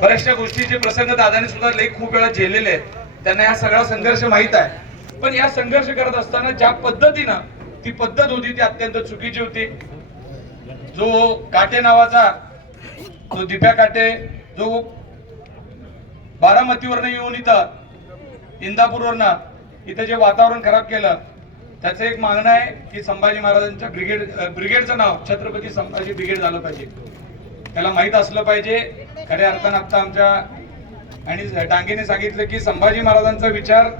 बऱ्याचशा गोष्टीचे प्रसंग दादाने सुद्धा लेख खूप वेळा झेलेले आहेत. त्यांना हा सगळा संघर्ष माहीत आहे. पण या संघर्ष करत असताना ज्या पद्धतीनं ती पद्धत होती ती अत्यंत चुकीची होती. जो काटे नावाचा तो दिप्या काटे जो बारामतीवरनं येऊन इथं इंदापूरवरनं इथं जे वातावरण खराब केलं त्याचं एक मागणं आहे की संभाजी महाराजांच्या ब्रिगेड ब्रिगेडचं नाव छत्रपती संभाजी ब्रिगेड झालं पाहिजे. त्याला माहीत असलं पाहिजे. खऱ्या अर्थानं आता आमच्या आणि डांगेने सांगितलं की संभाजी महाराजांचा विचार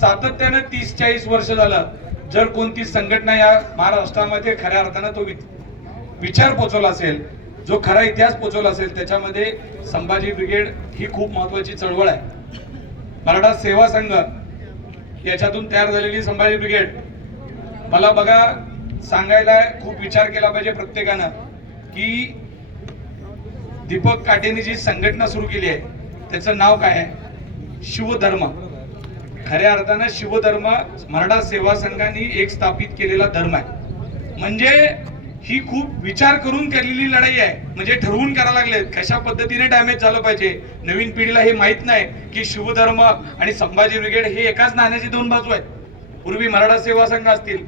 सातत्यानं तीस चाळीस वर्ष झालं. जर कोणती संघटना या महाराष्ट्रामध्ये खऱ्या अर्थानं तो वि- विचार पोचवला असेल जो खरा इतिहास पोचवला असेल त्याच्यामध्ये संभाजी ब्रिगेड ही खूप महत्वाची चळवळ आहे. मराठा सेवा संघ याच्यातून तयार झालेली संभाजी ब्रिगेड मला बघा सांगायला खूप विचार केला पाहिजे प्रत्येकानं की दीपक काटेने जी संघटना सुरू केली आहे त्याचं नाव काय आहे? शिवधर्म. खऱ्या अर्थानं शिवधर्म मराठा सेवा संघाने एक स्थापित केलेला धर्म आहे. म्हणजे ही खूप विचार करून केलेली लढाई आहे. म्हणजे ठरवून करायला लागले कशा पद्धतीने डॅमेज झालं पाहिजे? नवीन पिढीला हे माहीत नाही की शिवधर्म आणि संभाजी ब्रिगेड हे एकाच नाण्याचे दोन बाजू आहेत. पूर्वी मराठा सेवा संघ असतील.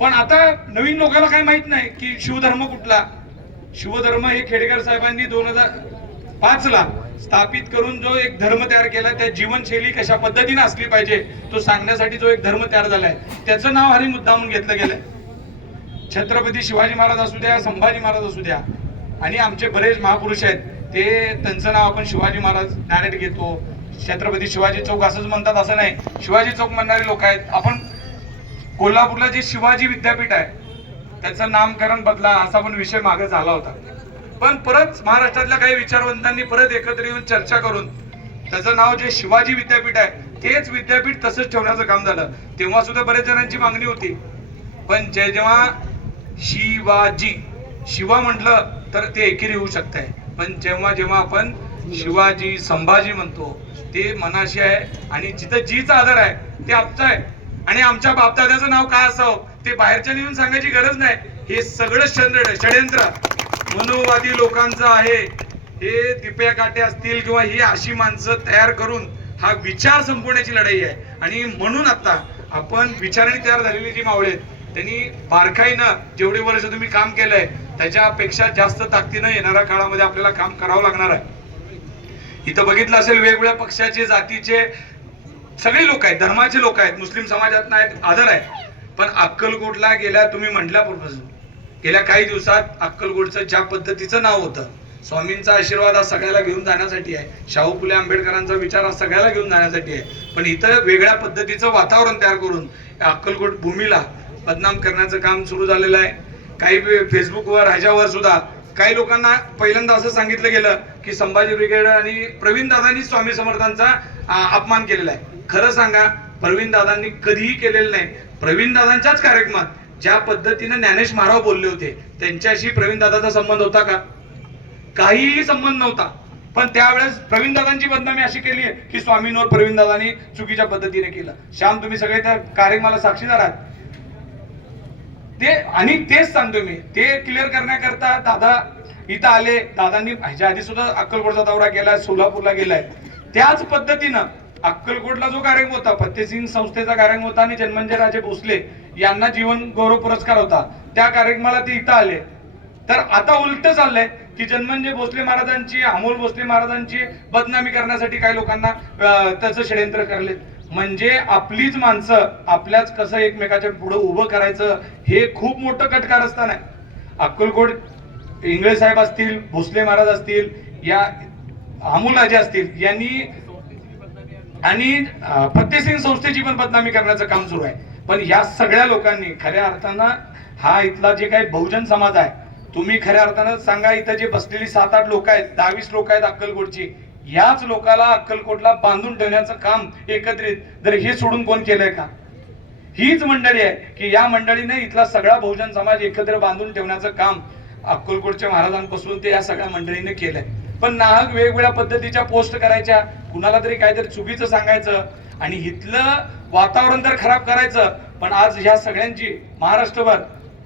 पण आता नवीन लोकांना काय माहीत नाही की शिवधर्म कुठला? शिवधर्म हे खेडेकर साहेबांनी दोन हजार पाच ला स्थापित करून जो एक धर्म तयार केला त्या जीवनशैली कशा पद्धतीने असली पाहिजे तो सांगण्यासाठी जो एक धर्म तयार झालाय त्याचं नाव हरी मुद्दा म्हणून घेतलं गेलंय. छत्रपती शिवाजी महाराज असू द्या संभाजी महाराज असू द्या आणि आमचे बरेच महापुरुष आहेत ते त्यांचं नाव आपण शिवाजी महाराज डायरेक्ट घेतो. छत्रपती शिवाजी चौक असंच म्हणतात असं नाही. शिवाजी चौक म्हणणारे लोक आहेत. आपण कोल्हापूरला जे शिवाजी विद्यापीठ आहे त्याचं नामकरण बदला असा पण विषय मागे झाला होता. पण परत महाराष्ट्रातल्या काही विचारवंतांनी परत एकत्र येऊन चर्चा करून त्याचं नाव जे शिवाजी विद्यापीठ आहे तेच विद्यापीठ तसंच ठेवण्याचं काम झालं. तेव्हा सुद्धा बरेच जणांची मागणी होती. पण जे जेव्हा शिवाजी शिवा म्हटलं तर ते एकेरी होऊ शकतंय. पण जेव्हा जेव्हा आपण शिवाजी संभाजी म्हणतो ते मनाशी आहे आणि जिथं जीचा आदर आहे ते आपचं आहे. आणि आमच्या बापदाद्याचं नाव काय असावं? ते बाहेरच्या येऊन सांगायची गरज नाही. हे सगळं षड्यंत्र मनोवादी लोकांचं आहे. हे दिप्या काटे असतील किंवा ही अशी माणसं तयार करून हा विचार संपवण्याची लढाई आहे. आणि म्हणून आता आपण विचाराने तयार झालेली जी मावळे आहेत त्यांनी बारकाईनं जेवढे वर्ष तुम्ही काम केलंय त्याच्यापेक्षा जास्त ताकदीनं येणाऱ्या काळामध्ये आपल्याला काम करावं लागणार आहे. इथं बघितलं असेल वेगवेगळ्या पक्षाचे जातीचे सगळे लोक आहेत धर्माचे लोक आहेत मुस्लिम समाजात आहेत आदर आहे. पण अक्कलकोटला गेल्या तुम्ही म्हटल्यापासून गेल्या काही दिवसात अक्कलकोटचं ज्या पद्धतीचं नाव होतं स्वामींचा आशीर्वाद हा सगळ्याला घेऊन जाण्यासाठी आहे. शाहू फुले आंबेडकरांचा विचार हा सगळ्याला घेऊन जाण्यासाठी आहे. पण इथं वेगळ्या पद्धतीचं वातावरण तयार करून अक्कलकोट भूमीला बदनाम करण्याचं काम सुरू झालेलं आहे. काही फेसबुकवर ह्याच्यावर सुद्धा काही लोकांना पहिल्यांदा असं सांगितलं गेलं की संभाजी ब्रिगेड आणि प्रवीण दादांनी स्वामी समर्थांचा अपमान केलेला आहे. खरं सांगा प्रवीण दादांनी कधीही केलेलं नाही. प्रवीण दादांच्याच कार्यक्रमात ज्या पद्धतीने ज्ञानेश महाराव बोलले होते त्यांच्याशी प्रवीण दादाचा संबंध होता का? काहीही संबंध नव्हता. पण त्यावेळेस प्रवीण दादांची बदनामी अशी केली आहे की स्वामींवर प्रवीण दादांनी चुकीच्या पद्धतीने केलं. श्याम तुम्ही सगळे त्या कार्यक्रमाला साक्षीदार आहात. ते आणि तेच सांगतो मी. ते क्लिअर करण्याकरता दादा इथं आले. दादांनी ह्याच्या आधी सुद्धा अक्कलकोटचा दौरा केलाय सोलापूरला गेलाय. त्याच पद्धतीनं अक्कलकोटला जो कार्यक्रम होता फतेसिंग संस्थेचा कार्यक्रम होता आणि जन्मंजय राजे भोसले यांना जीवन गौरव पुरस्कार होता. त्या कार्यक्रमाला ते इथं आले. तर आता उलट चाललंय की जन्मंजय भोसले महाराजांची अमोल भोसले महाराजांची बदनामी करण्यासाठी काही लोकांना त्याचं षडयंत्र करले म्हणजे आपलीच माणसं आपल्याच कसं एकमेकाच्या पुढे उभं करायचं हे खूप मोठं कटकारस्थान आहे. अक्कलकोट इंगळे साहेब असतील भोसले महाराज असतील या अमोल राजे असतील यांनी आणि अं, फतेसिंग संस्थेची पण बदनामी करण्याचं काम सुरू आहे. पण या सगळ्या लोकांनी खऱ्या अर्थानं हा इथला जे काही बहुजन समाज आहे तुम्ही खऱ्या अर्थानं सांगा इथं जे बसलेली सात आठ लोक आहेत दहावीस लोक आहेत अक्कलकोटची याच लोकाला अक्कलकोटला बांधून ठेवण्याचं काम एकत्रित जर हे सोडून कोण केलंय का? हीच मंडळी आहे की या मंडळीने इथला सगळा बहुजन समाज एकत्र बांधून ठेवण्याचं काम अक्कलकोटच्या महाराजांपासून ते या सगळ्या मंडळीने केलंय. पण नाहक वेगवेगळ्या पद्धतीच्या पोस्ट करायच्या कुणाला तरी काहीतरी चुकीचं सांगायचं आणि इथलं वातावरण तर खराब करायचं पण आज ह्या सगळ्यांची महाराष्ट्रभर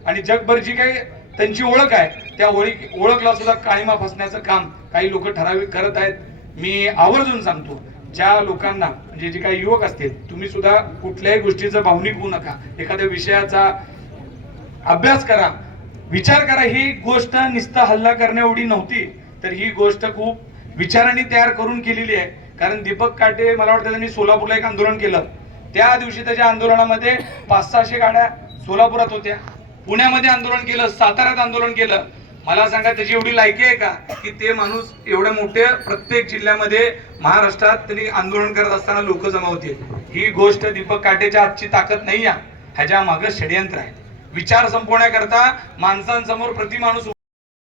आणि जगभर जी काही त्यांची ओळख आहे त्या ओळख ओळखला सुद्धा काळीमा फसण्याचं काम काही लोक ठराविक करत आहेत. मी आवर्जून सांगतो ज्या लोकांना म्हणजे जे काही युवक असतील तुम्ही सुद्धा कुठल्याही गोष्टीचं भावनिक होऊ नका. एखाद्या विषयाचा अभ्यास करा. विचार करा ही गोष्ट निस्ता हल्ला करण्या एवढी नव्हती तर ही गोष्ट खूप विचारांनी तयार करून केलेली आहे. कारण दीपक काटे मला वाटतं त्यांनी सोलापूरला एक आंदोलन केलं. त्या दिवशी त्याच्या आंदोलनामध्ये पाच सहाशे गाड्या सोलापुरात होत्या. पुण्यामध्ये आंदोलन केलं साताऱ्यात आंदोलन केलं. मला सांगा त्याची एवढी लायकी आहे का? की ते माणूस एवढ्या मोठ्या प्रत्येक जिल्ह्यामध्ये महाराष्ट्रात त्यांनी आंदोलन करत असताना लोक जमा ही गोष्ट दीपक काटेच्या आजची ताकद नाही आहे. ह्याच्या मागे षडयंत्र आहे. विचार संपवण्याकरता माणसांसमोर प्रति माणूस